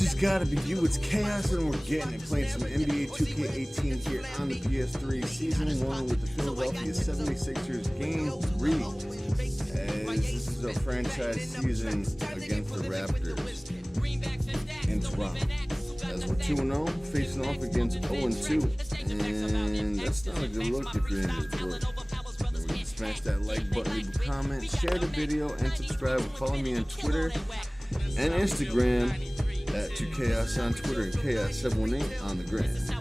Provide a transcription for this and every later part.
Just gotta be you, it's Chaos, and we're getting it, playing some NBA 2K18 here on the PS3, Season 1 with the Philadelphia 76ers, Game 3, as this is our franchise season against the Raptors in Toronto, as we're 2-0, facing off against 0-2, and that's not a good look if you're in this book. Smash that like button, leave a comment, share the video, and subscribe. Follow me on Twitter and Instagram at 2Chaos on Twitter and Chaos718 on the gram. This is how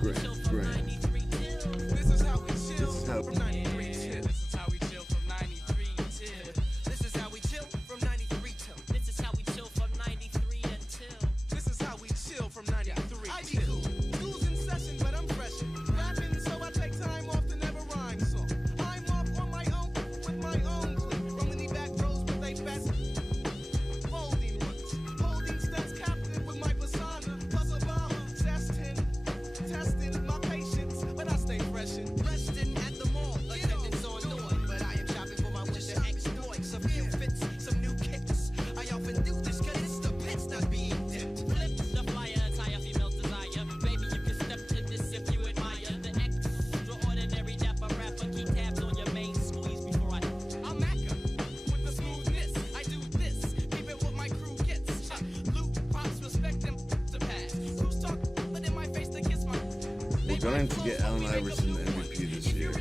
going to get Allen Iverson the MVP this year.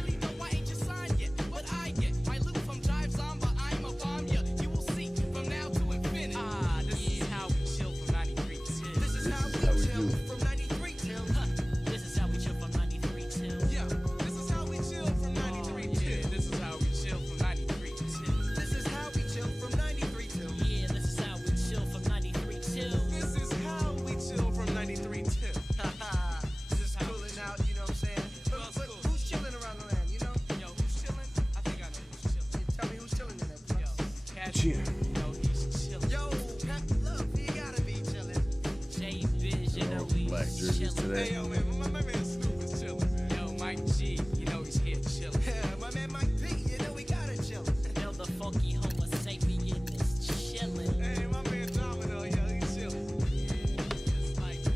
Black jerseys today. Hey, yo, man, my man Snoop is chillin'. Yo, Mike G, you know he's here chillin'. Yeah, my man Mike P, you know we gotta chillin'. Yo, the funky Homo sapien is chillin'. Hey, my man Domino, yo, he's chillin'. It's like that.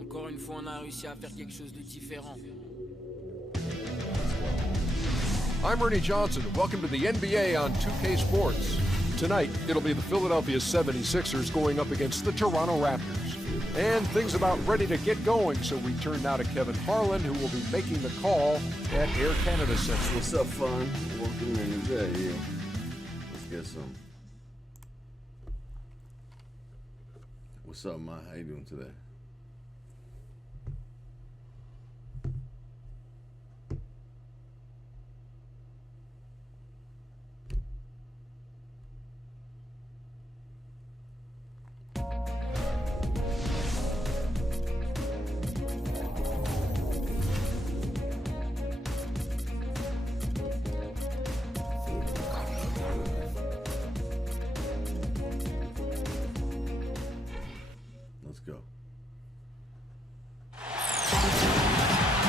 Encore une fois, on a réussi à faire quelque chose de différent. I'm Ernie Johnson, and welcome to the NBA on 2K Sports. Tonight, it'll be the Philadelphia 76ers going up against the Toronto Raptors. And things about ready to get going, so we turn now to Kevin Harlan, who will be making the call at Air Canada Center. What's up, fun? Welcome in. Yeah. Let's get some. What's up, Ma? How you doing today?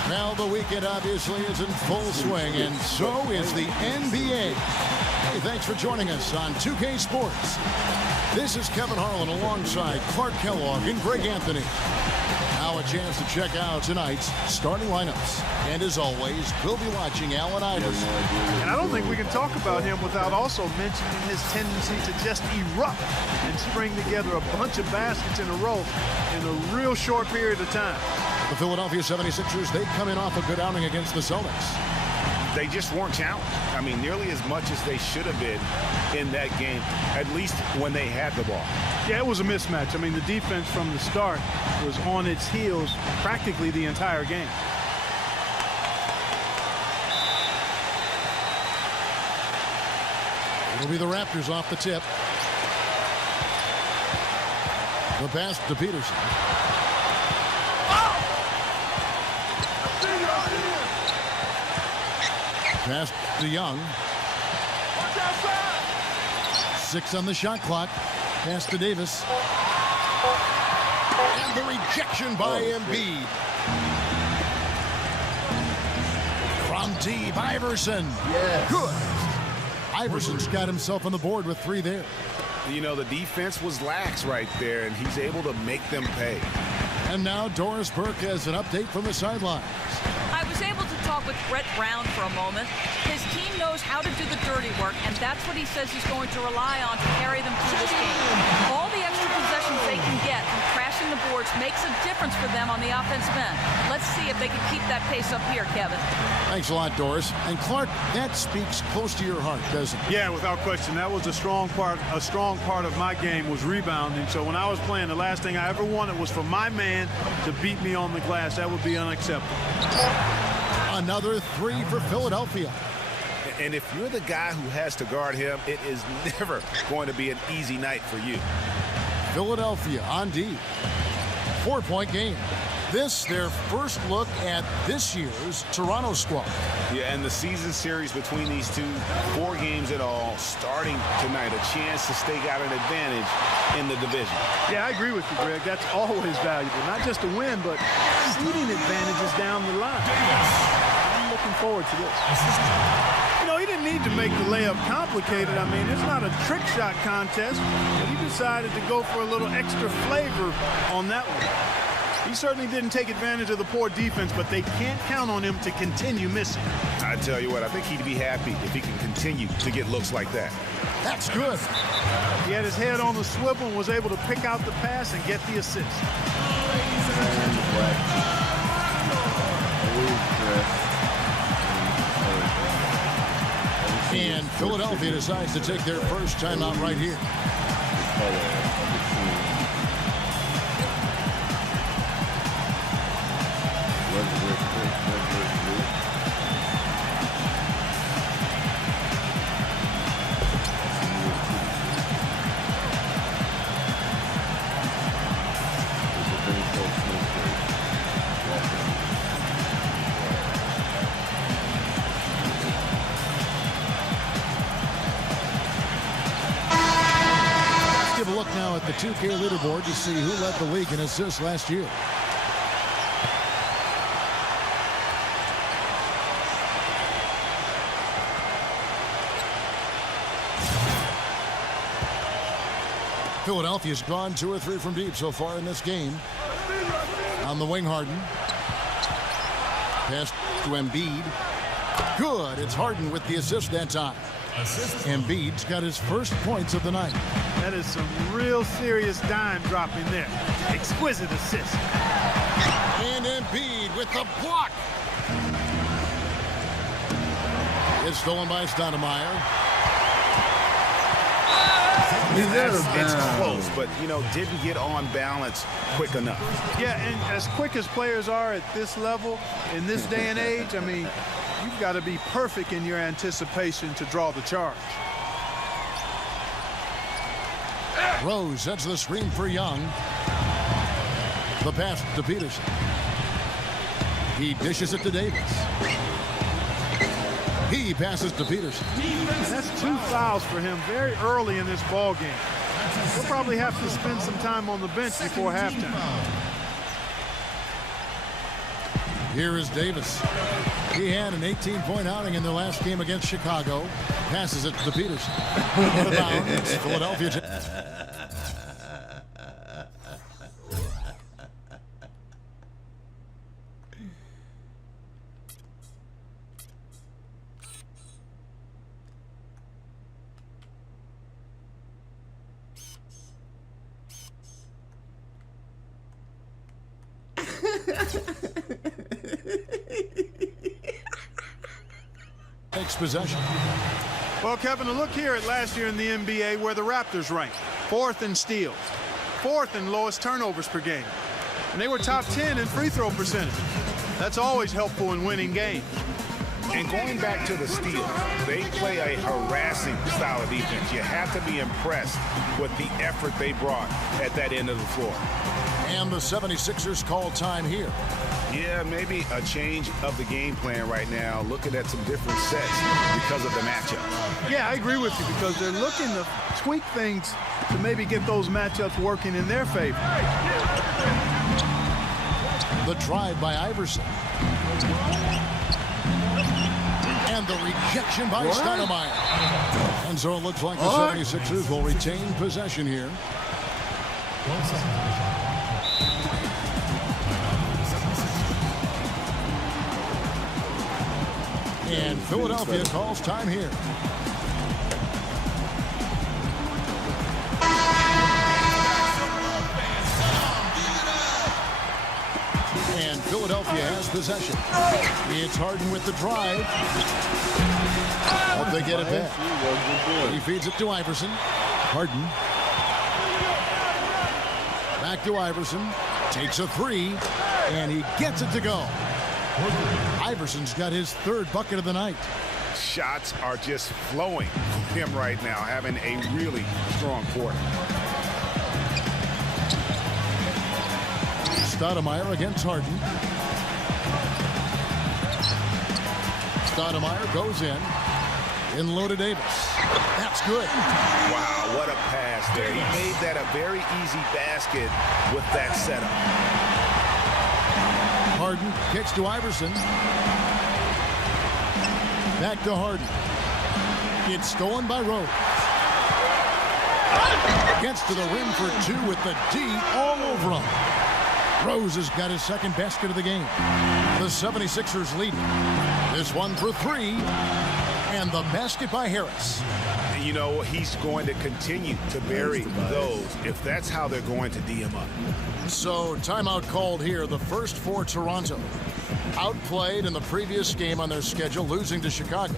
Now the weekend obviously is in full swing, and so is the NBA. Hey, thanks for joining us on 2K Sports. This is Kevin Harlan alongside Clark Kellogg and Greg Anthony. Now a chance to check out tonight's starting lineups. And as always, we'll be watching Allen Iverson. And I don't think we can talk about him without also mentioning his tendency to just erupt and string together a bunch of baskets in a row in a real short period of time. The Philadelphia 76ers, they've come in off a good outing against the Celtics. They just weren't challenged. I mean, nearly as much as they should have been in that game, at least when they had the ball. Yeah, it was a mismatch. I mean, the defense from the start was on its heels practically the entire game. It'll be the Raptors off the tip. The pass to Peterson. Pass to Young. 6 on the shot clock. Pass to Davis. And the rejection by Embiid. From deep, Iverson. Yes. Good. Iverson's got himself on the board with 3 there. You know, the defense was lax right there, and he's able to make them pay. And now Doris Burke has an update from the sidelines. I was able to talk with Brett Brown for a moment. His team knows how to do the dirty work, and that's what he says he's going to rely on to carry them through this game. All the extra possessions they can get from crashing the boards makes a difference for them on the offensive end. Let's see if they can keep that pace up here, Kevin. Thanks a lot, Doris. And Clark, that speaks close to your heart, doesn't it? Yeah, without question. That was a strong part of my game was rebounding. So when I was playing, the last thing I ever wanted was for my man to beat me on the glass. That would be unacceptable. Another 3 for Philadelphia. And if you're the guy who has to guard him, it is never going to be an easy night for you. Philadelphia on D. 4-point game. This, their first look at this year's Toronto squad. Yeah, and the season series between these two, 4 games in all, starting tonight, a chance to stake out an advantage in the division. Yeah, I agree with you, Greg. That's always valuable. Not just a win, but seeding advantages down the line. I'm looking forward to this. You know, he didn't need to make the layup complicated. I mean, it's not a trick shot contest, but he decided to go for a little extra flavor on that one. He certainly didn't take advantage of the poor defense, but they can't count on him to continue missing. I tell you what, I think he'd be happy if he can continue to get looks like that. That's good. He had his head on the swivel and was able to pick out the pass and get the assist. And Philadelphia decides to take their first timeout right here. Give a look now at the 2K leaderboard to see who led the league in assists last year. Philadelphia's gone 2 or 3 from deep so far in this game. On the wing, Harden. Pass to Embiid. Good. It's Harden with the assist that time. Embiid's got his first points of the night. That is some real serious dime dropping there. Exquisite assist. And Embiid with the block. It's stolen by Stoudemire. It's close, but, you know, didn't get on balance quick enough. Yeah, and as quick as players are at this level, in this day and age, I mean, you've got to be perfect in your anticipation to draw the charge. Rose sets the screen for Young. The pass to Peterson. He dishes it to Davis. He passes to Peterson. That's 2 fouls for him very early in this ball game. He'll probably have to spend some time on the bench before halftime. Here is Davis. He had an 18-point outing in the last game against Chicago. Passes it to Peterson. Out of bounds. Philadelphia. Takes possession. Well, Kevin, a look here at last year in the NBA where the Raptors ranked. 4th in steals, 4th in lowest turnovers per game. And they were top 10 in free throw percentage. That's always helpful in winning games. And going back to the steal, they play a harassing style of defense. You have to be impressed with the effort they brought at that end of the floor. And the 76ers call time here. Yeah, maybe a change of the game plan right now, looking at some different sets because of the matchup. Yeah, I agree with you because they're looking to tweak things to maybe get those matchups working in their favor. The drive by Iverson. And the rejection by Stoudemire. And so it looks like the 76ers will retain possession here. And Philadelphia calls time here. And Philadelphia has possession. It's Harden with the drive. Hope they get it back. He feeds it to Iverson. Harden. Back to Iverson. Takes a three. And he gets it to go. Iverson's got his third bucket of the night. Shots are just flowing from him right now, having a really strong quarter. Stoudemire against Harden. Stoudemire goes in low to Davis. That's good. Wow, what a pass there. He made that a very easy basket with that setup. Harden kicks to Iverson. Back to Harden. It's stolen by Rose. Gets to the rim for two with the D all over him. Rose has got his second basket of the game. The 76ers lead. This one for three. And the basket by Harris. You know, he's going to continue to bury those if that's how they're going to D him up. So, timeout called here, the first for Toronto. Outplayed in the previous game on their schedule, losing to Chicago.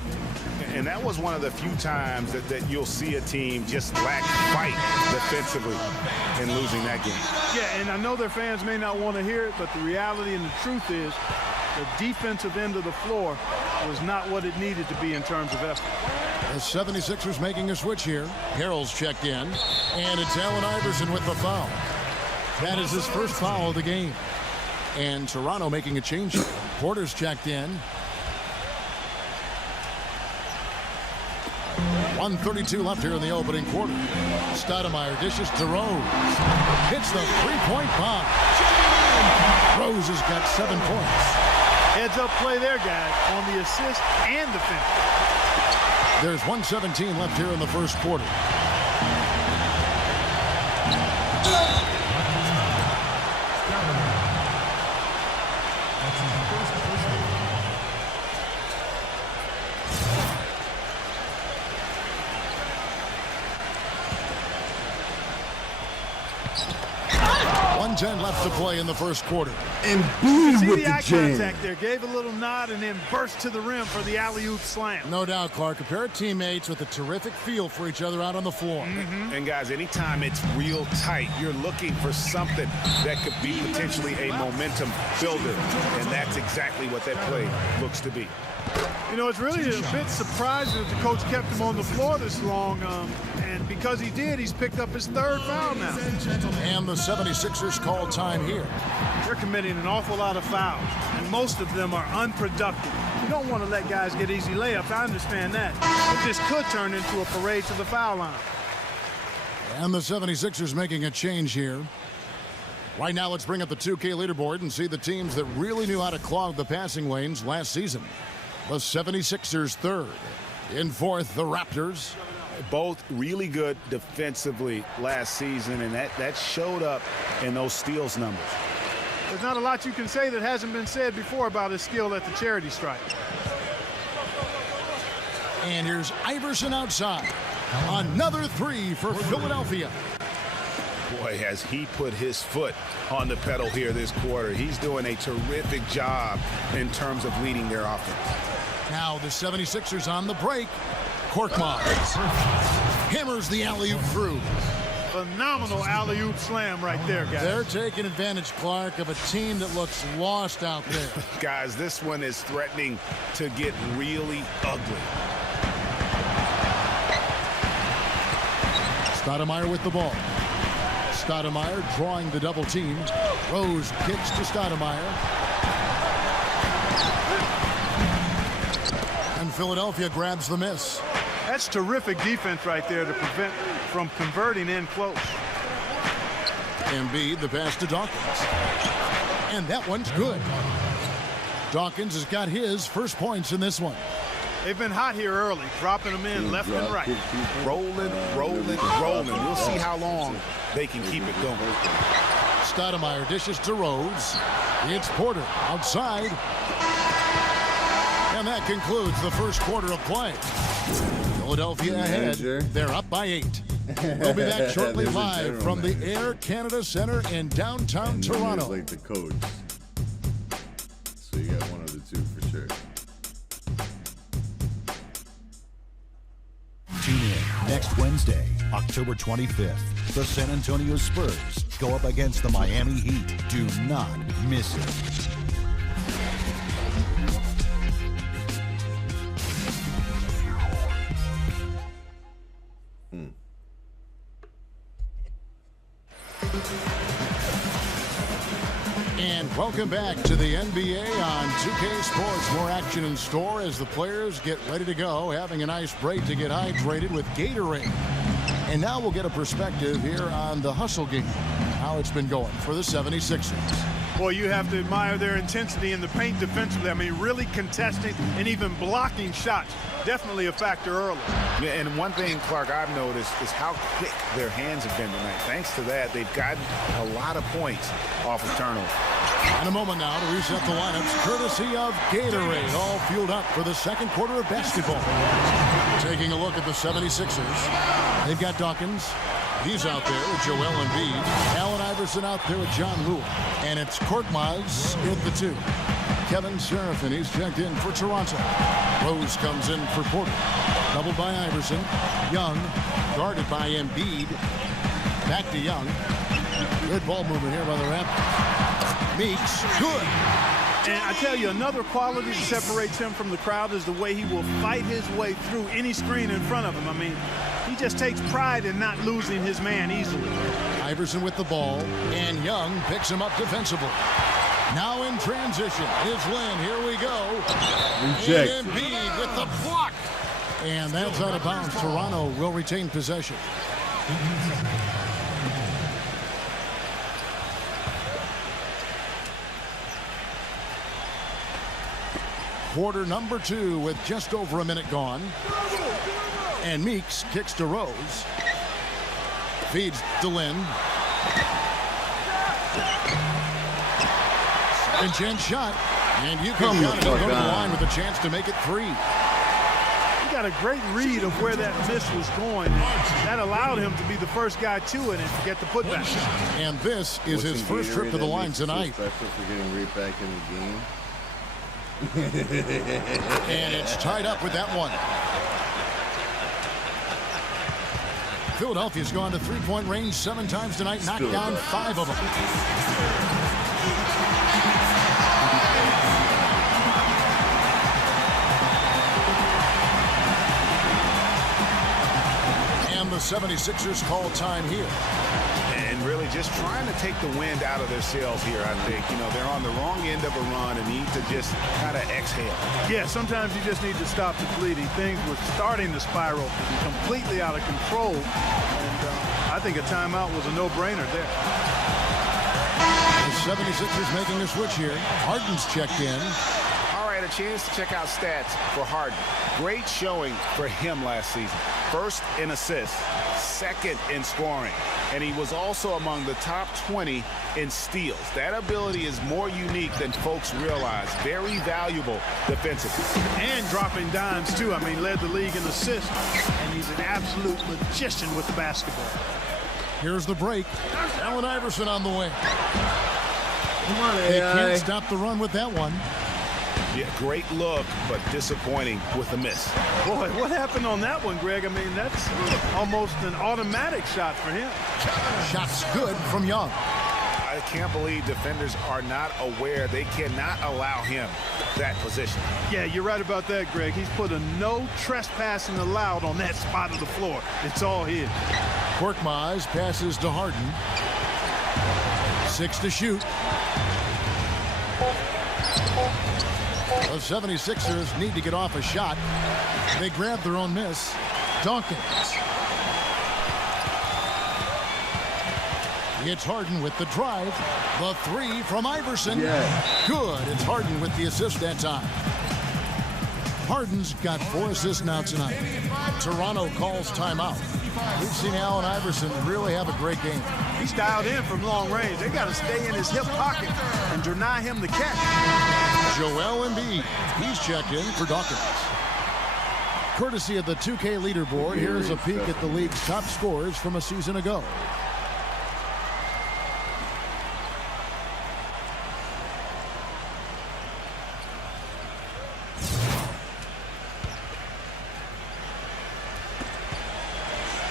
And that was one of the few times that you'll see a team just lack fight defensively in losing that game. Yeah, and I know their fans may not want to hear it, but the reality and the truth is the defensive end of the floor was not what it needed to be in terms of effort. The 76ers making a switch here. Harrell's checked in, and it's Allen Iverson with the foul. That is his first foul of the game. And Toronto making a change. Porter's checked in. 1:32 left here in the opening quarter. Stoudemire dishes to Rose. Hits the three-point bomb. Rose has got 7 points. Heads-up play there, guys, on the assist and the finish. There's 1:17 left here in the first quarter. .10 left to play in the first quarter. And B See with the the eye jam. contact there, gave a little nod and then burst to the rim for the alley-oop slam. No doubt, Clark. A pair of teammates with a terrific feel for each other out on the floor. And guys, anytime it's real tight, you're looking for something that could be potentially a momentum builder. And that's exactly what that play looks to be. You know, it's really a bit surprising that the coach kept him on the floor this long. And because he did, he's picked up his third foul now. And the 76ers call time here. They're committing an awful lot of fouls, and most of them are unproductive. You don't want to let guys get easy layups. I understand that. But this could turn into a parade to the foul line. And the 76ers making a change here. Right now, let's bring up the 2K leaderboard and see the teams that really knew how to clog the passing lanes last season. The 76ers third. In fourth, the Raptors. Both really good defensively last season, and that showed up in those steals numbers. There's not a lot you can say that hasn't been said before about his skill at the charity stripe. And here's Iverson outside. Another three for Philadelphia. Boy, has he put his foot on the pedal here this quarter. He's doing a terrific job in terms of leading their offense. Now the 76ers on the break. Korkmaz hammers the alley-oop through. Phenomenal alley-oop slam right there, guys. They're taking advantage, Clark, of a team that looks lost out there. Guys, this one is threatening to get really ugly. Stoudemire with the ball. Stoudemire drawing the double team. Rose kicks to Stoudemire. And Philadelphia grabs the miss. That's terrific defense right there to prevent from converting in close. Embiid, the pass to Dawkins. And that one's good. Dawkins has got his first points in this one. They've been hot here early, dropping them in left and right. Rolling, rolling, rolling. We'll see how long they can keep it going. Stoudemire dishes to Rose. It's Porter outside. And that concludes the first quarter of play. Philadelphia ahead. They're up by 8. We'll be back shortly live from the Air Canada Center in downtown Toronto. Like the coach. So you got one of the two for sure. Tune in next Wednesday, October 25th. The San Antonio Spurs go up against the Miami Heat. Do not miss it. And welcome back to the NBA on 2K Sports. More action in store as the players get ready to go, having a nice break to get hydrated with Gatorade. And now we'll get a perspective here on the hustle game, how it's been going for the 76ers. Boy, you have to admire their intensity in the paint defensively. I mean, really contesting and even blocking shots. Definitely a factor early. Yeah, and one thing, Clark, I've noticed is how quick their hands have been tonight. Thanks to that, they've gotten a lot of points off of turnover. In a moment now to reset the lineups, courtesy of Gatorade, all fueled up for the second quarter of basketball. Taking a look at the 76ers, they've got Dawkins. He's out there with Joel Embiid. Allen Iverson out there with John Lewis. And it's Korkmaz at the 2. Kevin Seraphin, he's checked in for Toronto. Rose comes in for Porter. Doubled by Iverson. Young, guarded by Embiid. Back to Young. Good ball movement here by the Raptors. Meeks, good. And I tell you, another quality that separates him from the crowd is the way he will fight his way through any screen in front of him. I mean, he just takes pride in not losing his man easily. Iverson with the ball, and Young picks him up defensively. Now in transition is Lynn. Here we go. Reject. And Embiid with the block. And that's out of bounds. Toronto will retain possession. Quarter number 2 with just over a minute gone. And Meeks kicks to Rose. Feeds to Lynn. Second chance shot. And you can count it and go to the line with a chance to make it 3. He got a great read of where that miss was going. That allowed him to be the first guy to it and get the putback. And this is his first trip to the line tonight. Special for getting right back in the game. And it's tied up with that one. Philadelphia's gone to three-point range 7 times tonight, knocked down 5 of them. And the 76ers call time here. And really just trying to take the wind out of their sails here, I think. You know, they're on the wrong end of a run and need to just kind of exhale. Yeah, sometimes you just need to stop the bleeding. Things were starting to spiral completely out of control. And I think a timeout was a no-brainer there. The 76ers making a switch here. Harden's checked in. All right, a chance to check out stats for Harden. Great showing for him last season. First in assists, second in scoring. And he was also among the top 20 in steals. That ability is more unique than folks realize. Very valuable defensively. And dropping dimes, too. I mean, led the league in assists. And he's an absolute magician with the basketball. Here's the break. Allen Iverson on the way. Come on, They AI. can't stop the run with that one. Yeah, great look, but disappointing with the miss. Boy, what happened on that one, Greg? I mean, that's almost an automatic shot for him. Shot's good from Young. I can't believe defenders are not aware. They cannot allow him that position. Yeah, you're right about that, Greg. He's put a no trespassing allowed on that spot of the floor. It's all his. Korkmaz passes to Harden. 6 to shoot. The 76ers need to get off a shot. They grab their own miss. Dawkins. It's Harden with the drive. The 3 from Iverson. Yeah. Good. It's Harden with the assist that time. Harden's got 4 assists now tonight. Toronto calls timeout. We've seen Allen Iverson really have a great game. He's dialed in from long range. They got to stay in his hip pocket and deny him the catch. Joel Embiid. He's checked in for Dawkins. Courtesy of the 2K leaderboard, here's a peek at the league's top scores from a season ago.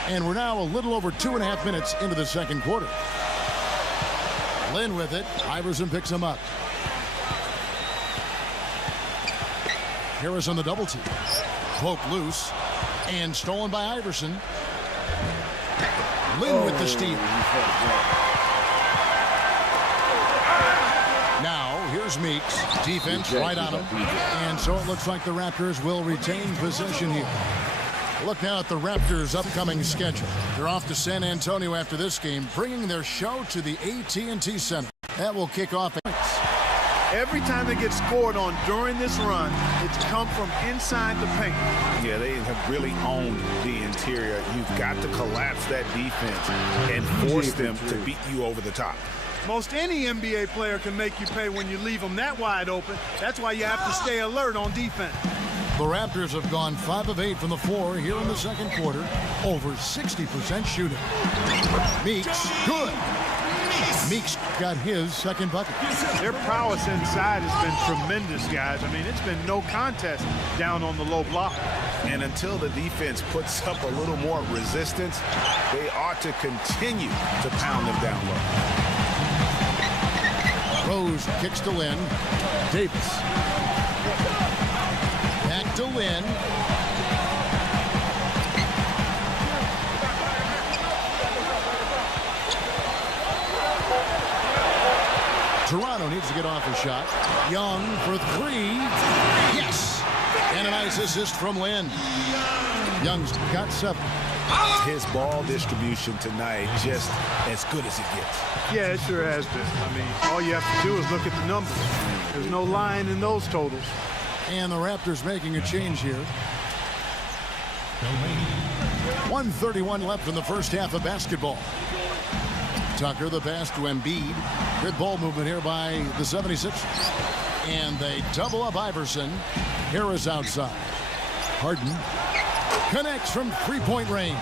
And we're now a little over 2.5 minutes into the second quarter. Lynn with it. Iverson picks him up. Harris on the double team. Poke loose. And stolen by Iverson. Lynn with the steal. Now, here's Meeks. Defense right on him. And so it looks like the Raptors will retain possession here. Look now at the Raptors' upcoming schedule. They're off to San Antonio after this game, bringing their show to the AT&T Center. That will kick off. Every time they get scored on during this run, it's come from inside the paint. Yeah, they have really owned the interior. You've got to collapse that defense and force them to beat you over the top. Most any NBA player can make you pay when you leave them that wide open. That's why you have to stay alert on defense. The Raptors have gone 5 of 8 from the floor here in the second quarter. Over 60% shooting. Meeks, good. Meeks got his second bucket. Their prowess inside has been tremendous, guys. I mean, it's been no contest down on the low block. And until the defense puts up a little more resistance, they ought to continue to pound them down low. Rose kicks to Lynn. Davis. Back to Lynn. Toronto needs to get off a shot. Young for 3. Yes! And a nice assist from Lynn. Young's got 7. His ball distribution tonight just as good as it gets. Yeah, it sure has been. I mean, all you have to do is look at the numbers. There's no line in those totals. And the Raptors making a change here. 1:31 left in the first half of basketball. Tucker, the pass to Embiid. Good ball movement here by the 76ers. And they double up Iverson. Harris outside. Harden connects from three-point range.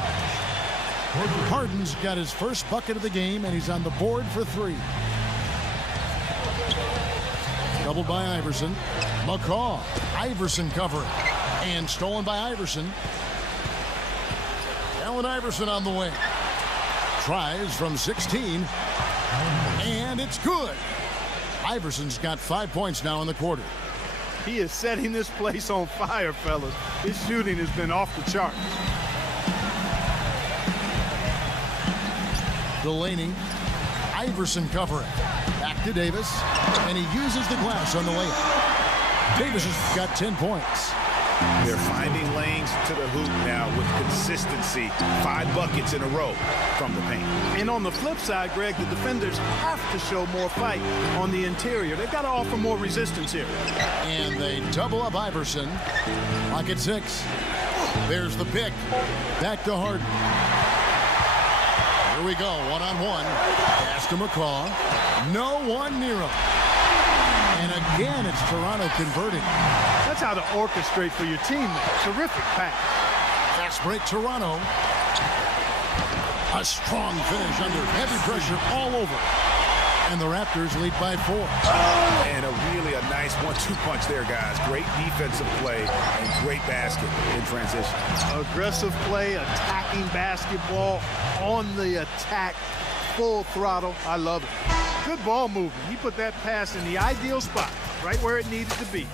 Harden's got his first bucket of the game, and he's on the board for 3. Doubled by Iverson. McCaw. Iverson covering. And stolen by Iverson. Allen Iverson on the wing. Tries from 16. And it's good. Iverson's got 5 points now in the quarter. He is setting this place on fire, fellas. His shooting has been off the charts. Delaney. Iverson covering. Back to Davis. And he uses the glass on the layup. Davis has got 10 points. They're finding lanes to the hoop now with consistency. 5 buckets in a row from the paint. And on the flip side, Greg, the defenders have to show more fight on the interior. They've got to offer more resistance here. And they double up Iverson. Pocket 6. There's the pick. Back to Harden. Here we go, one-on-one. Pass to McCaw. No one near him. And again, it's Toronto converting. That's how to orchestrate for your teammates. Terrific pass. Fast break, Toronto. A strong finish under heavy pressure all over. And the Raptors lead by 4. And a nice 1-2 punch there, guys. Great defensive play and great basket in transition. Aggressive play, attacking basketball, on the attack, full throttle. I love it. Good ball movement. He put that pass in the ideal spot, right where it needed to be.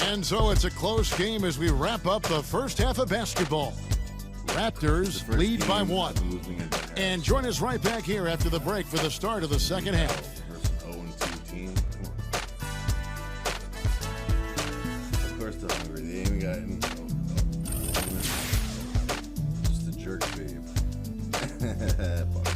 And so it's a close game as we wrap up the first half of basketball. Raptors lead by 1. And join us right back here after the break for the start of the second half. Versus 0-2 team. Of course they're hungry. They ain't got any. Just a jerk, babe. Fuck.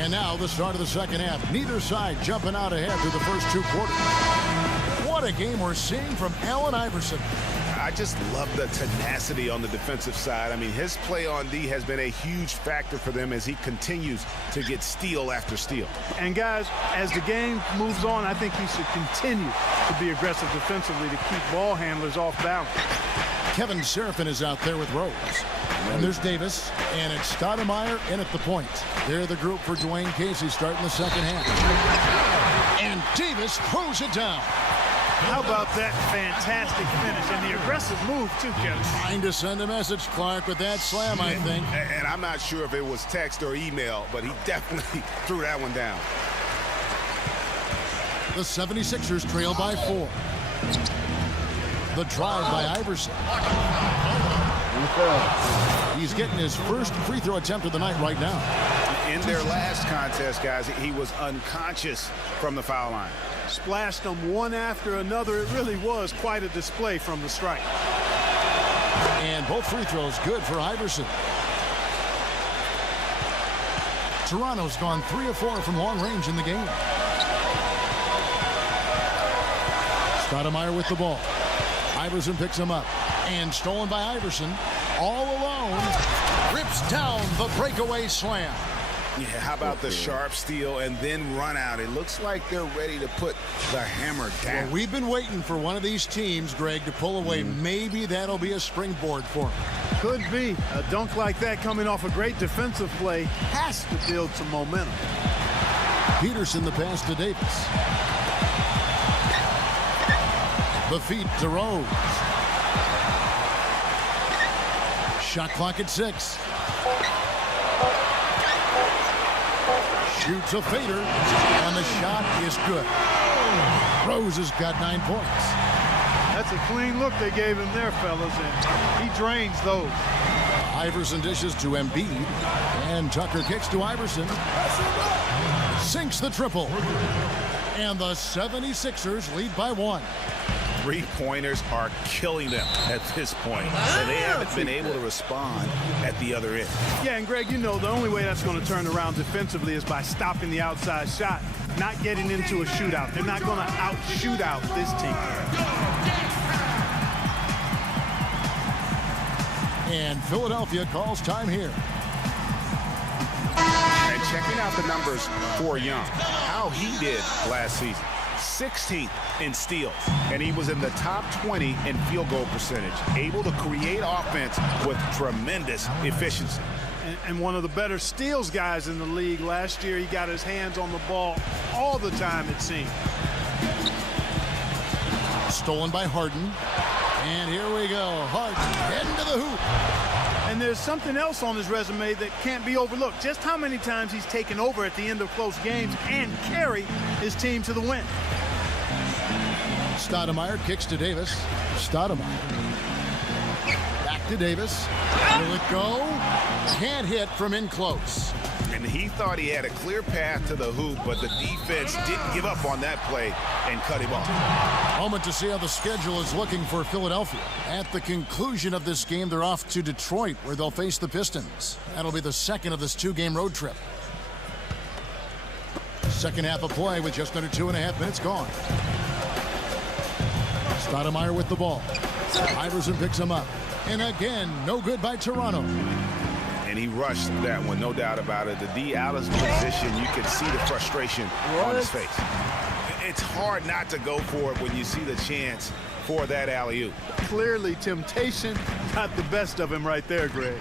And now the start of the second half. Neither side jumping out ahead through the first 2 quarters. What a game we're seeing from Allen Iverson. I just love the tenacity on the defensive side. I mean, his play on D has been a huge factor for them as he continues to get steal after steal. And guys, as the game moves on, I think he should continue to be aggressive defensively to keep ball handlers off balance. Kevin Seraphin is out there with Rose. And there's Davis, and it's Stoudemire in at the point. They're the group for Dwayne Casey starting the second half. And Davis throws it down. How about that fantastic finish and the aggressive move too, Kevin? Trying to send a message, Clark, with that slam, I think. And I'm not sure if it was text or email, but he definitely threw that one down. The 76ers trail by 4. The drive by Iverson. He's getting his first free throw attempt of the night right now. In their last contest, guys, he was unconscious from the foul line. Splashed them one after another. It really was quite a display from the strike. And both free throws good for Iverson. Toronto's gone 3 of 4 from long range in the game. Stoudemire with the ball. Iverson picks him up. And stolen by Iverson. All alone. Rips down the breakaway slam. Yeah, how about the sharp steal and then run out? It looks like they're ready to put the hammer down. Well, we've been waiting for one of these teams, Greg, to pull away. Maybe that'll be a springboard for them. Could be. A dunk like that coming off a great defensive play has to build some momentum. Peterson the pass to Davis. The feed to Rose. Shot clock at 6. Shoots a fader, and the shot is good. Rose has got 9 points. That's a clean look they gave him there, fellas, and he drains those. Iverson dishes to Embiid, and Tucker kicks to Iverson. Sinks the triple. And the 76ers lead by 1. Three-pointers are killing them at this point, and they haven't been able to respond at the other end. Yeah, and Greg, you know, the only way that's going to turn around defensively is by stopping the outside shot, not getting into a shootout. They're not going to out-shoot out this team. And Philadelphia calls time here. And checking out the numbers for Young, how he did last season. 16th in steals, and he was in the top 20 in field goal percentage, able to create offense with tremendous efficiency. And one of the better steals guys in the league. Last year, he got his hands on the ball all the time, it seemed. Stolen by Harden. And here we go. Harden heading to the hoop. And there's something else on his resume that can't be overlooked. Just how many times he's taken over at the end of close games and carry his team to the win. Stoudemire kicks to Davis. Stoudemire. Back to Davis. Will it go? Can't hit from in close. And he thought he had a clear path to the hoop, but the defense didn't give up on that play and cut him off. Moment to see how the schedule is looking for Philadelphia. At the conclusion of this game, they're off to Detroit, where they'll face the Pistons. That'll be the second of this 2-game road trip. Second half of play with just under 2.5 minutes gone. Stoudemire with the ball. Iverson picks him up. And again, no good by Toronto. And he rushed that one, no doubt about it. The D out of position, you can see the frustration on his face. It's hard not to go for it when you see the chance for that alley-oop. Clearly, temptation got the best of him right there, Greg.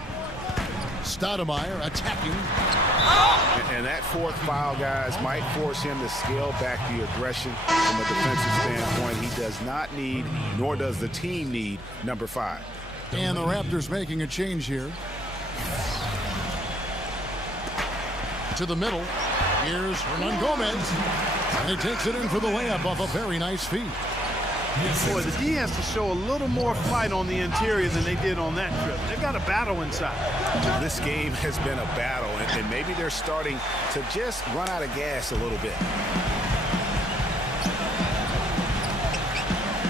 Stoudemire attacking. And that fourth foul, guys, might force him to scale back the aggression from a defensive standpoint. He does not need, nor does the team need, number 5. And the Raptors making a change here. To the middle. Here's Hernan Gomez. And he takes it in for the layup off a very nice feed. Boy, the D has to show a little more fight on the interior than they did on that trip. They've got a battle inside. This game has been a battle, and maybe they're starting to just run out of gas a little bit.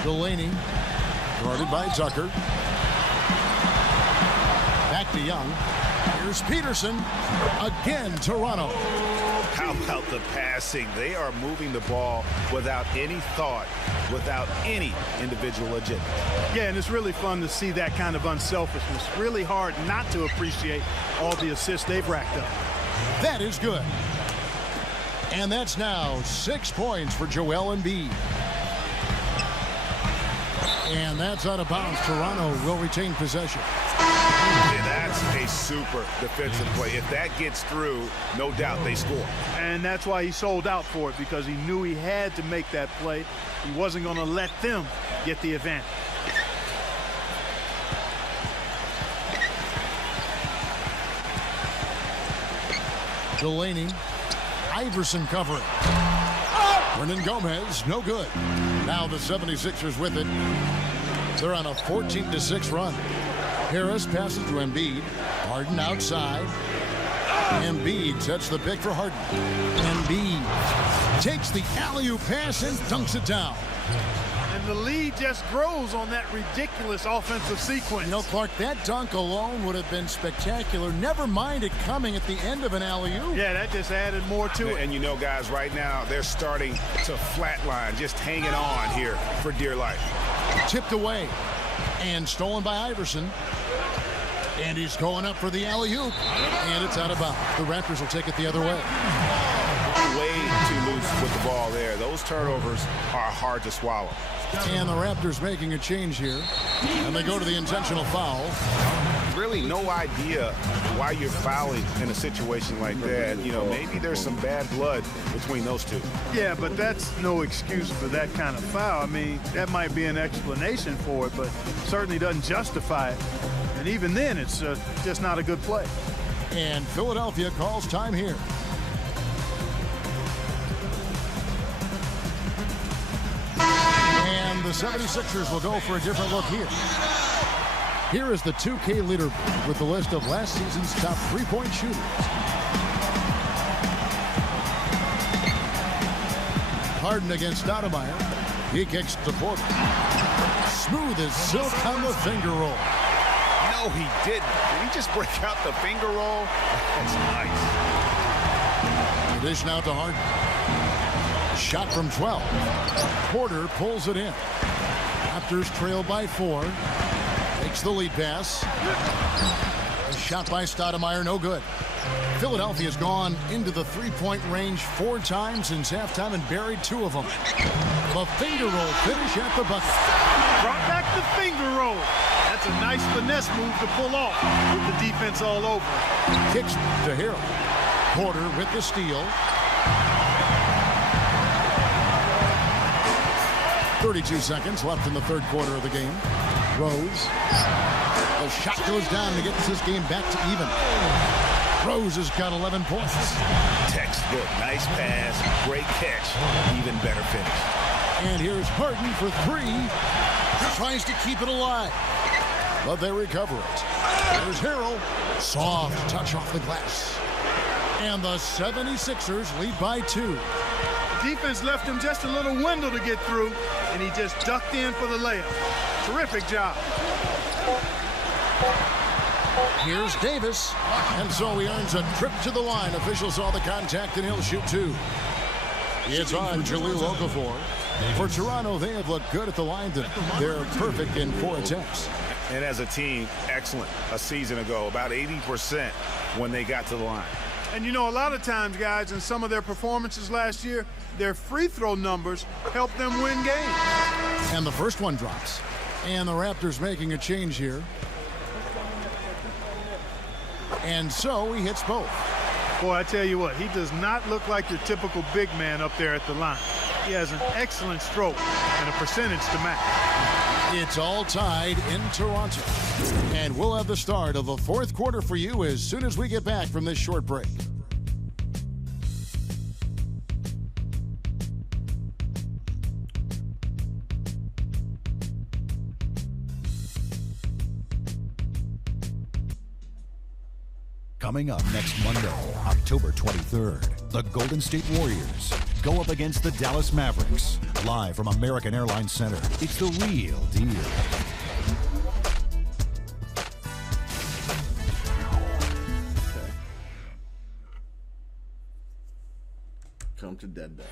Delaney, guarded by Tucker. Back to Young. Here's Peterson. Again, Toronto. How about the passing? They are moving the ball without any thought, without any individual agenda. Yeah, and it's really fun to see that kind of unselfishness. Really hard not to appreciate all the assists they've racked up. That is good. And that's now 6 points for Joel Embiid. And that's out of bounds. Toronto will retain possession. Yeah, that's a super defensive play. If that gets through, no doubt they score. And that's why he sold out for it, because he knew he had to make that play. He wasn't going to let them get the advantage. Delaney. Iverson covering. Hernan Gomez, no good. Now the 76ers with it. They're on a 14-6 run. Harris passes to Embiid. Harden outside. Embiid sets the pick for Harden. Embiid takes the alley-oop pass and dunks it down. And the lead just grows on that ridiculous offensive sequence. You know, Clark, that dunk alone would have been spectacular. Never mind it coming at the end of an alley-oop. Yeah, that just added more to it. And you know, guys, right now they're starting to flatline, just hanging on here for dear life. Tipped away and stolen by Iverson. And he's going up for the alley-oop. And it's out of bounds. The Raptors will take it the other way. Way too loose with the ball there. Those turnovers are hard to swallow. And the Raptors making a change here. And they go to the intentional foul. Really no idea why you're fouling in a situation like that. You know, maybe there's some bad blood between those two. Yeah, but that's no excuse for that kind of foul. I mean, that might be an explanation for it, but certainly doesn't justify it. And even then, it's just not a good play. And Philadelphia calls time here. And the 76ers will go for a different look here. Here is the 2K leaderboard with the list of last season's top three-point shooters. Harden against Stoudemire. He kicks to Porter. Smooth as silk on the finger roll. No, he didn't. Did he just break out the finger roll? That's nice. The dish now to Harden. Shot from 12. Porter pulls it in. Raptors trail by 4. Takes the lead pass. A shot by Stoudemire, no good. Philadelphia's gone into the three-point range 4 times since halftime and buried 2 of them. The finger roll finish at the bucket. Brought back the finger roll. That's a nice finesse move to pull off with the defense all over. Kicks to Harold. Porter with the steal. 32 seconds left in the third quarter of the game. Rose. The shot goes down and gets this game back to even. Rose has got 11 points. Textbook. Nice pass. Great catch. Even better finish. And here's Harden for 3. Tries to keep it alive. But they recover it. There's Harrell. Soft touch off the glass. And the 76ers lead by 2. Defense left him just a little window to get through, and he just ducked in for the layup. Terrific job. Here's Davis. And so he earns a trip to the line. Officials saw the contact, and he'll shoot 2. It's on Jahlil Okafor. For Toronto, they have looked good at the line. They're perfect in 4 attempts. And as a team, excellent a season ago, about 80% when they got to the line. And you know, a lot of times, guys, in some of their performances last year, their free throw numbers helped them win games. And the first one drops. And the Raptors making a change here. And so he hits both. Boy, I tell you what, he does not look like your typical big man up there at the line. He has an excellent stroke and a percentage to match. It's all tied in Toronto. And we'll have the start of the 4th quarter for you as soon as we get back from this short break. Coming up next Monday, October 23rd, the Golden State Warriors go up against the Dallas Mavericks. Live from American Airlines Center, it's the real deal. Come to Dead Day.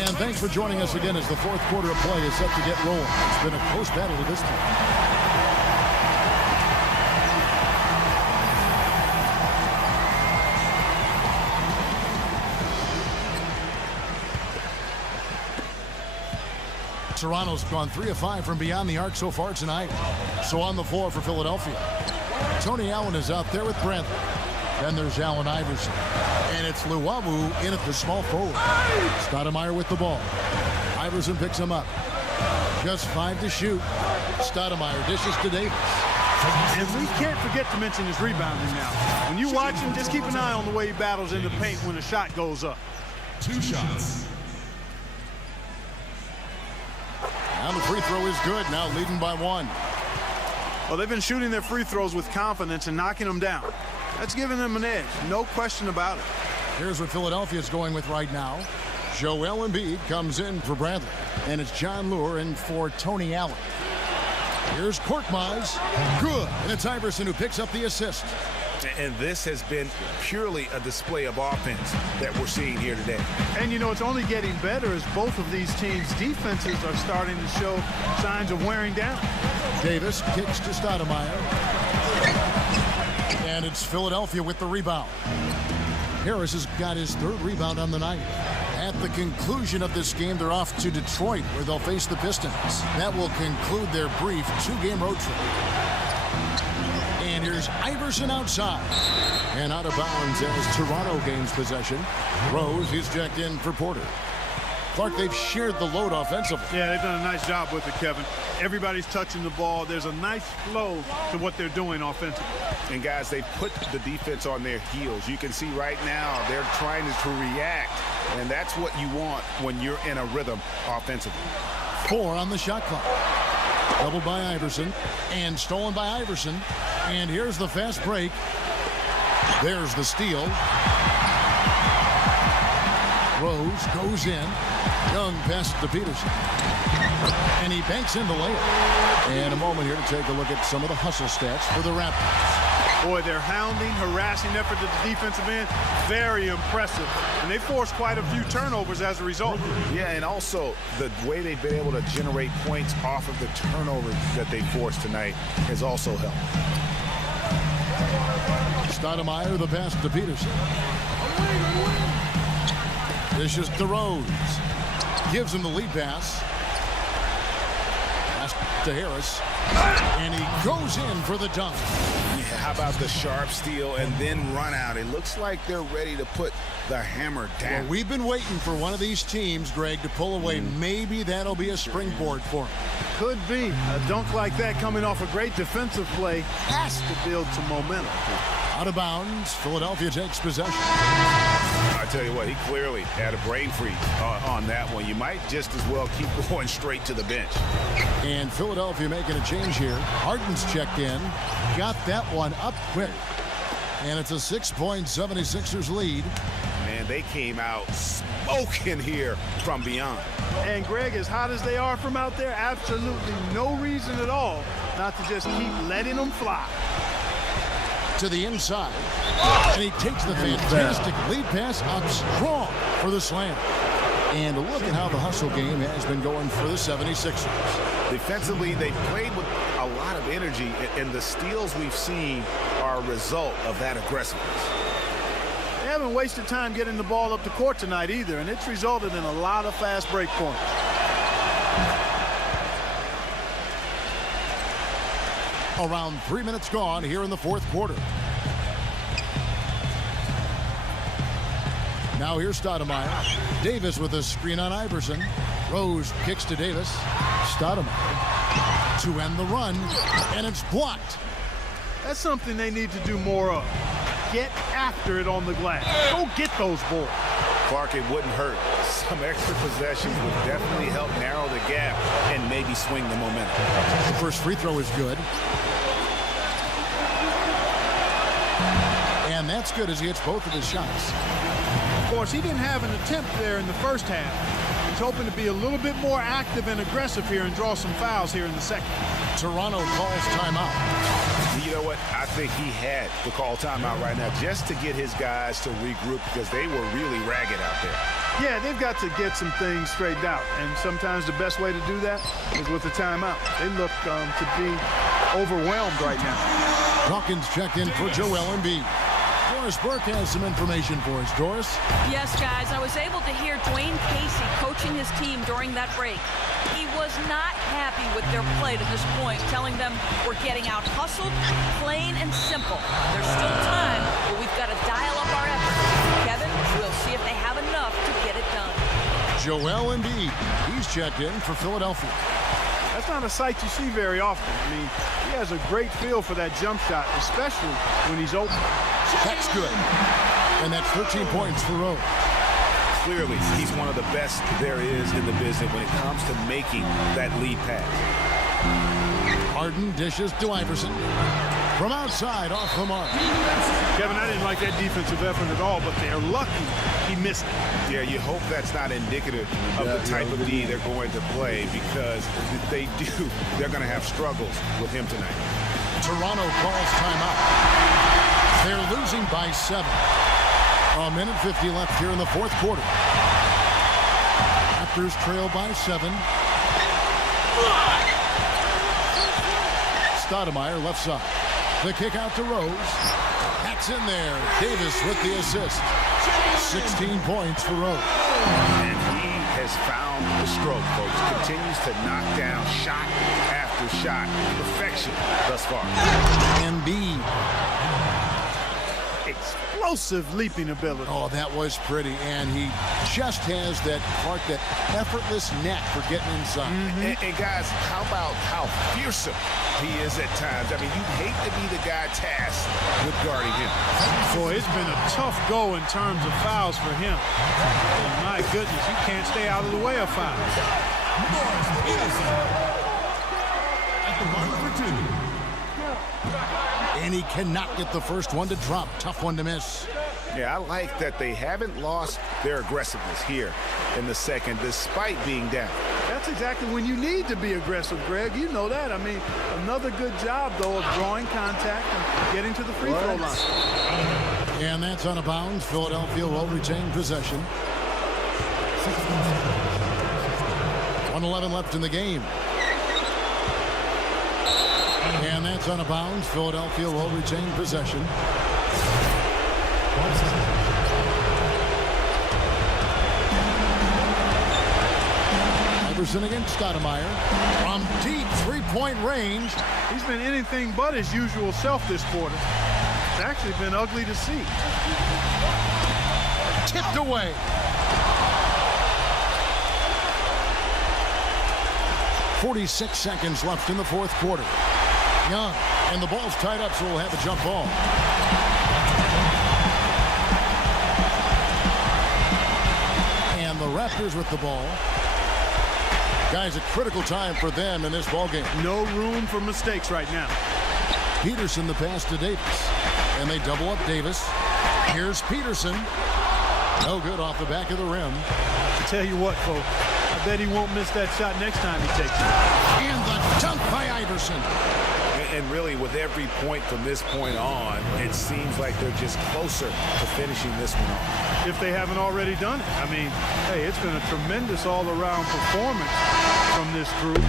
And thanks for joining us again as the 4th quarter of play is set to get rolling. It's been a close battle to this point. Toronto's gone 3 of 5 from beyond the arc so far tonight. So on the floor for Philadelphia, Tony Allen is out there with Brantley. Then there's Allen Iverson. And it's Luwawu in at the small forward. Stoudemire with the ball. Iverson picks him up. Just 5 to shoot. Stoudemire dishes to Davis. And we can't forget to mention his rebounding now. When you watch him, just keep an eye on the way he battles in the paint when a shot goes up. 2 shots. Now the free throw is good, now leading by 1. Well, they've been shooting their free throws with confidence and knocking them down. That's giving them an edge, no question about it. Here's what Philadelphia's going with right now. Joel Embiid comes in for Bradley, and it's John Lure in for Tony Allen. Here's Korkmaz, good, and it's Iverson who picks up the assist. And this has been purely a display of offense that we're seeing here today. And you know, it's only getting better as both of these teams' defenses are starting to show signs of wearing down. Davis kicks to Stoudemire. And it's Philadelphia with the rebound. Harris has got his 3rd rebound on the night. At the conclusion of this game, they're off to Detroit, where they'll face the Pistons. That will conclude their brief 2-game road trip. And here's Iverson outside. And out of bounds as Toronto gains possession. Rose is checked in for Porter. Clark, they've shared the load offensively. Yeah, they've done a nice job with it, Kevin. Everybody's touching the ball. There's a nice flow to what they're doing offensively. And guys, they put the defense on their heels. You can see right now they're trying to react. And that's what you want when you're in a rhythm offensively. 4 on the shot clock. Doubled by Iverson and stolen by Iverson. And here's the fast break. There's the steal. Rose goes in. Young passes to Peterson. And he banks in the layup. And a moment here to take a look at some of the hustle stats for the Raptors. Boy, their hounding, harassing effort at the defensive end, very impressive. And they forced quite a few turnovers as a result. Yeah, and also the way they've been able to generate points off of the turnovers that they forced tonight has also helped. Stoudemire, the pass to Peterson. This is to Rose. Gives him the lead pass. Pass to Harris. And he goes in for the dunk. Yeah, how about the sharp steal and then run out? It looks like they're ready to put the hammer down. Well, we've been waiting for one of these teams, Greg, to pull away. Maybe that'll be a springboard for them. Could be. A dunk like that coming off a great defensive play has to build some momentum. Out of bounds, Philadelphia takes possession. I tell you what, he clearly had a brain freeze on that one. You might just as well keep going straight to the bench. And Philadelphia making a change here. Harden's checked in. Got that one up quick. And it's a 6-point 76ers lead. Man, they came out smoking here from beyond. And Greg, as hot as they are from out there, absolutely no reason at all not to just keep letting them fly. To the inside. And he takes the fantastic lead pass up strong for the slam. And look at how the hustle game has been going for the 76ers. Defensively, they played with a lot of energy, and the steals we've seen are a result of that aggressiveness. They haven't wasted time getting the ball up the court tonight either, and it's resulted in a lot of fast break points. Around 3 minutes gone here in the fourth quarter. Now here's Stoudemire. Davis with a screen on Iverson. Rose kicks to Davis. Stoudemire to end the run, and it's blocked. That's something they need to do more of. Get after it on the glass. Go get those balls. Clark, it wouldn't hurt. Some extra possessions would definitely help narrow the gap and maybe swing the momentum. The first free throw is good. And that's good as he hits both of his shots. Of course, he didn't have an attempt there in the first half. He's hoping to be a little bit more active and aggressive here and draw some fouls here in the second. Toronto calls timeout. You know what? I think he had to call timeout right now just to get his guys to regroup because they were really ragged out there. Yeah, they've got to get some things straightened out, and sometimes the best way to do that is with a timeout. They look to be overwhelmed right now. Dawkins checked in for Joel Embiid. Doris Burke has some information for us. Doris? Yes, guys, I was able to hear Dwayne Casey coaching his team during that break. He was not happy with their play to this point, telling them we're getting out hustled, plain and simple. There's still time, but we've got to dial up our efforts. Kevin, we'll see if they have enough to get it done. Joel Embiid. He's checked in for Philadelphia. That's not a sight you see very often. I mean, he has a great feel for that jump shot, especially when he's open. That's good. And that's 13 points for Rose. Clearly, he's one of the best there is in the business when it comes to making that lead pass. Harden dishes to Iverson. From outside, off the mark. Kevin, I didn't like that defensive effort at all, but they're lucky he missed it. Yeah, you hope that's not indicative of the type of D they're going to play because if they do, they're going to have struggles with him tonight. Toronto calls timeout. They're losing by 7. A minute 50 left here in the fourth quarter. Raptors trail by 7. Stoudemire left side. The kick out to Rose. That's in there. Davis with the assist. 16 points for Rose. And he has found the stroke, folks. Continues to knock down shot after shot. Perfection thus far. Embiid. Explosive leaping ability. Oh, that was pretty. And he just has that effortless knack for getting inside. And guys, how about how fearsome he is at times? I mean, you'd hate to be the guy tasked with guarding him. Boy, it's been a tough go in terms of fouls for him. And my goodness, he can't stay out of the way of fouls. At the line for 2. And he cannot get the first one to drop. Tough one to miss. Yeah, I like that they haven't lost their aggressiveness here in the second, despite being down. That's exactly when you need to be aggressive, Greg. You know that. I mean, another good job, though, of drawing contact and getting to the free throw line. And that's out of bounds. Philadelphia will retain possession. 1:11 left in the game. And that's out of bounds. Philadelphia will retain possession. Iverson against Stoudemire. From deep three-point range. He's been anything but his usual self this quarter. It's actually been ugly to see. Tipped away. .46 seconds left in the fourth quarter. Young, and the ball's tied up, so we'll have a jump ball. And the Raptors with the ball. Guys, a critical time for them in this ball game. No room for mistakes right now. Peterson the pass to Davis. And they double up Davis. Here's Peterson. No good off the back of the rim. I tell you what, folks, I bet he won't miss that shot next time he takes it. And the dunk by Iverson. And really, with every point from this point on, it seems like they're just closer to finishing this one off. If they haven't already done it. I mean, hey, it's been a tremendous all-around performance from this group.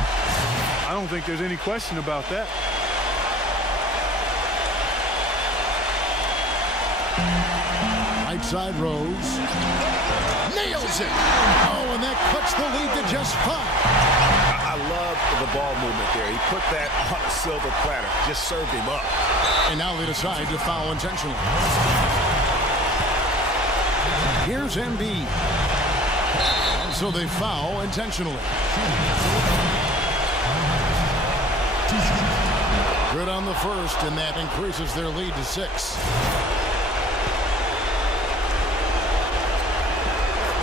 I don't think there's any question about that. Right side Rose. Nails it. Oh, and that cuts the lead to just 5. I love the ball movement there. He put that on a silver platter. Just served him up. And now they decide to foul intentionally. Here's Embiid. And so they foul intentionally. Good on the first, and that increases their lead to 6.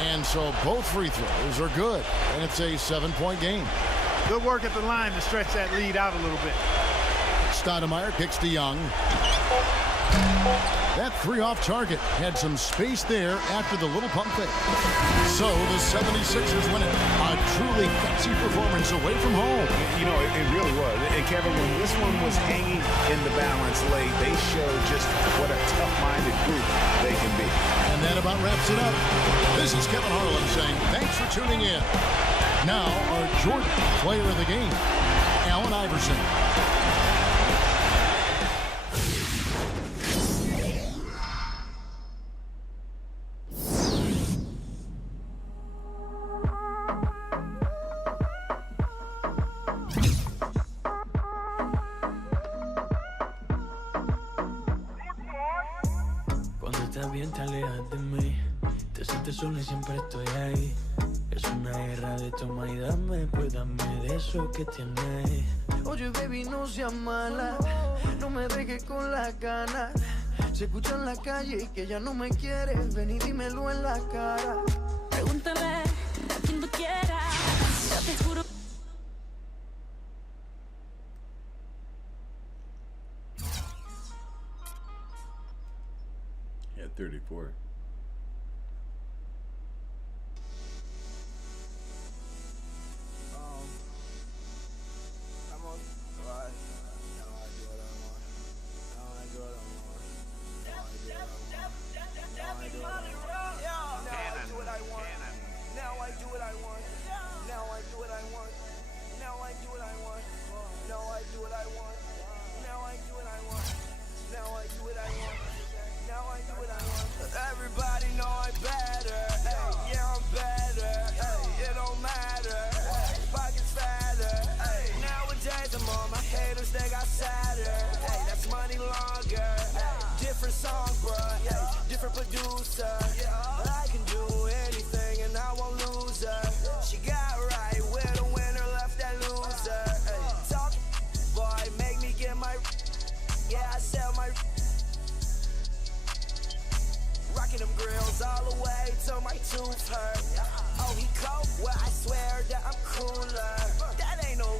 And so both free throws are good, and it's a 7-point game. Good work at the line to stretch that lead out a little bit. Stoudemire kicks to Young. That 3 off target had some space there after the little pump fake. So the 76ers win it. A truly fancy performance away from home. You know, it really was. And Kevin, when this one was hanging in the balance late, they showed just what a tough-minded group they can be. And that about wraps it up. This is Kevin Harlan saying thanks for tuning in. Now, our Jordan player of the game, Allen Iverson. Cuando estás bien te alejas de mí. Te sientes sola y siempre estoy ahí. Es una guerra de toma y dame, pues dame de eso que tienes. Oye, baby, no seas mala, no me dejes con las ganas. Se escucha en la calle y que ya no me quieres, ven y dímelo en la cara. Pregúntale a quien tú quieras, yo te juro. Yeah, 34. Everybody know I'm better. Hey, yeah, I'm better. Hey, it don't matter. Hey, pockets fatter. Hey, nowadays I'm on my haters, they got sadder. Hey, that's money longer. Hey, different song, bruh. Hey, different producer. I can do anything and I won't lose her. She got right with a winner, left that loser. Hey, talk, boy, make me get my. Yeah, I sell my. Rocking them grills all the way till my tooth hurt. Oh, he cold? Well, I swear